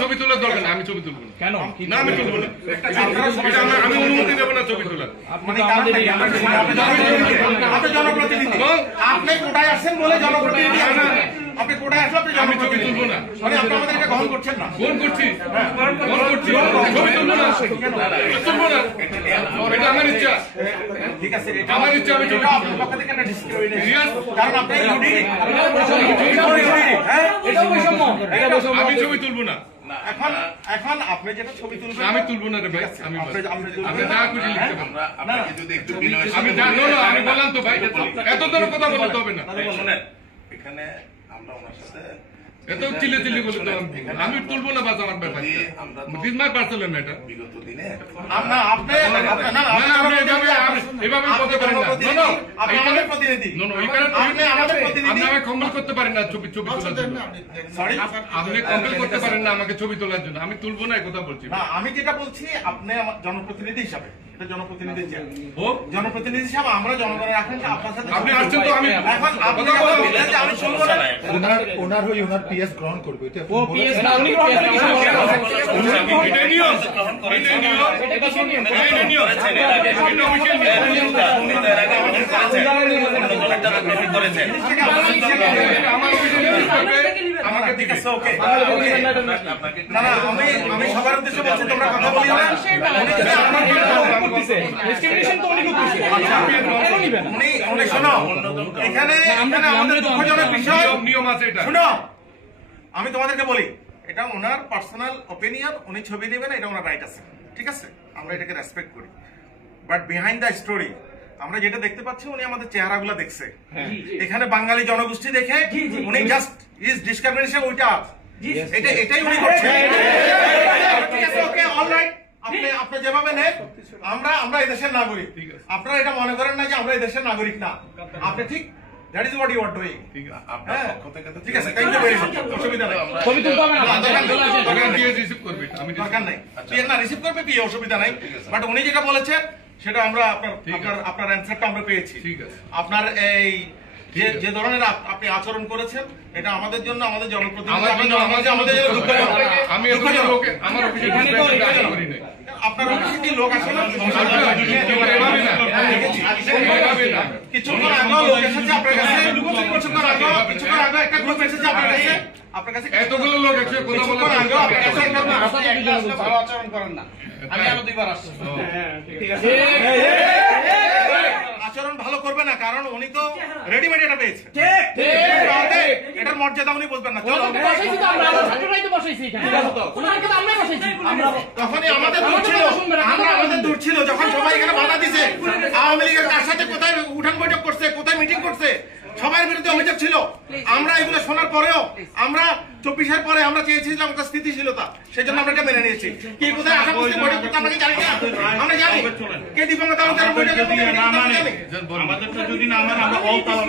ছবি তোলার দরকার না, আমি ছবি তুলবো না। কেন? না আমি তুলবো না, আমি অনুমতি দেবো না ছবি তোলার। জনপ্রতিনিধি আপনি কোটায় আসছেন বলে জনপ্রতিনিধি আপনি কোটায় আসলে আমি ছবি তুলবো না, মানে আপনি আমাদের এটা গ্রহণ করছেন না। গ্রহণ করছি, ছবি তুলবো না, তুলবো না, এটা আমার ইচ্ছা। ঠিক আছে, আমার ইচ্ছা, আমি ছবি আপনার পক্ষ থেকে একটা ডিসক্রিমিনেশন, কারণ আপনি আমি ছবি তুলবো না। এখন আপনি যেটা ছবি তুলবেন আমি তুলবো না রে ভাই, আমি যা খুশি লিখতে পারেন। আমি বললাম তো ভাই, এত ধরে কথা বলতে হবে না। এখানে আমরা ওনার সাথে এত চিল্লে চিল্লি বলে তো আমি তুলবো না, বাস আমার ব্যাপার। দিস মাই পার্সেল না, এটা বিগত দিনে এভাবে বলতে পারেন না। আপনি আমাদের প্রতিনিধি, আপনি আমাকে কম্পেল করতে পারেন না ছবি তোলার জন্য। আপনি কম্পেল করতে পারেন না আমাকে ছবি তোলার জন্য। আমি তুলবো না, কথা বলছি। আমি যেটা বলছি, আপনি আমার জনপ্রতিনিধি হিসাবে, জনপ্রতিনিধি জনপ্রতিনিধি হিসাবে আমরা জনগণের আকাঙ্ক্ষা আপনার সাথে আপনি আসছেন তো, আমি এখন আপনি আমি শুনবো না। ওনার হয়ে ওনার পিএস গ্রহণ করবে, এটা আমাকে ঠিক আছে, ওকে না না, আমি সবার উদ্দেশ্যে বলছি, তোমরা কথা বলিও না। উনি শোনো, এখানে আমাদের দুঃখজনক বিষয়, নিয়ম আছে এটা। শোনো আমি তোমাদেরকে বলি, এটা ওনার পার্সোনাল ওপিনিয়ন, উনি ছবি নেবেন, এটা ওনার রাইট আছে, ঠিক আছে, আমরা এটাকে রেসপেক্ট করি। বাট বিহাইন্ড দ্য স্টোরি আমরা যেটা দেখতে পাচ্ছি, উনি আমাদের চেহারাগুলো দেখছে, এখানে বাঙালি জনগোষ্ঠী দেখে উনি জাস্ট ইজ ডিসক্রিমিনেশন, ওইটা এটাই উনি করছেন। ঠিক আছে, ওকে, অলরাইট, আপনি যেভাবে নেন, আমরা এই দেশের নাগরিক। আপনারা এটা মনে করেন না যে আমরা এই দেশের নাগরিক না, আপনি ঠিক, that is what you are doing. ঠিক আছে, থ্যাংক ইউ ভেরি মাচ। অসুবিধা নাই, ছবি তুলতে হবে না, দরকার নাই, পিএ না রিসিভ করবে, পিএ অসুবিধা নাই। বাট উনি যেটা বলেছেন সেটা আমরা আপনার অ্যানসারটা আমরা পেয়েছি। আপনার এই যে ধরনের আপনি আচরণ করেছেন, এটা আমাদের জন্য, আমাদের জনপ্রতিনিধি, আপনার অফিসে কি লোক আছে না? কিছুক্ষণ আগেও লোক এসেছে আপনার কাছে, কিছুক্ষণ আগে একটা গ্রুপ এসেছে আপনার কাছে, এতগুলো লোক একসাথে কথা বলে ভালো আচরণ করেন না। আমি আরো 2 বার আসছি, আচরণ ভালো করবে না, কারণ উনি তো রেডিমেড এটা পেয়েছে, এটার মর্যাদা উনি বুঝবেন না। তখনই আমাদের দূর ছিল যখন সবাই এখানে বাধা দিছে, আওয়ামী লীগের কার সাথে কোথায় উঠান বৈঠক করছে, কোথায় মিটিং করছে, সবার বিরুদ্ধে অভিযোগ ছিল। আমরা এগুলো শোনার পরেও আমরা 24-এর পরে আমরা চেয়েছিলাম একটা স্থিতিশীলতা, সেই জন্য আমরা এটা মেনে নিয়েছি। কি কোথায় আশা করছি বৈঠক করতে আমরা কি জানি না? আমরা জানি কে দীপঙ্কর তালুকদার বৈঠকে আমাদেরটা যদি না আমরা অল তালা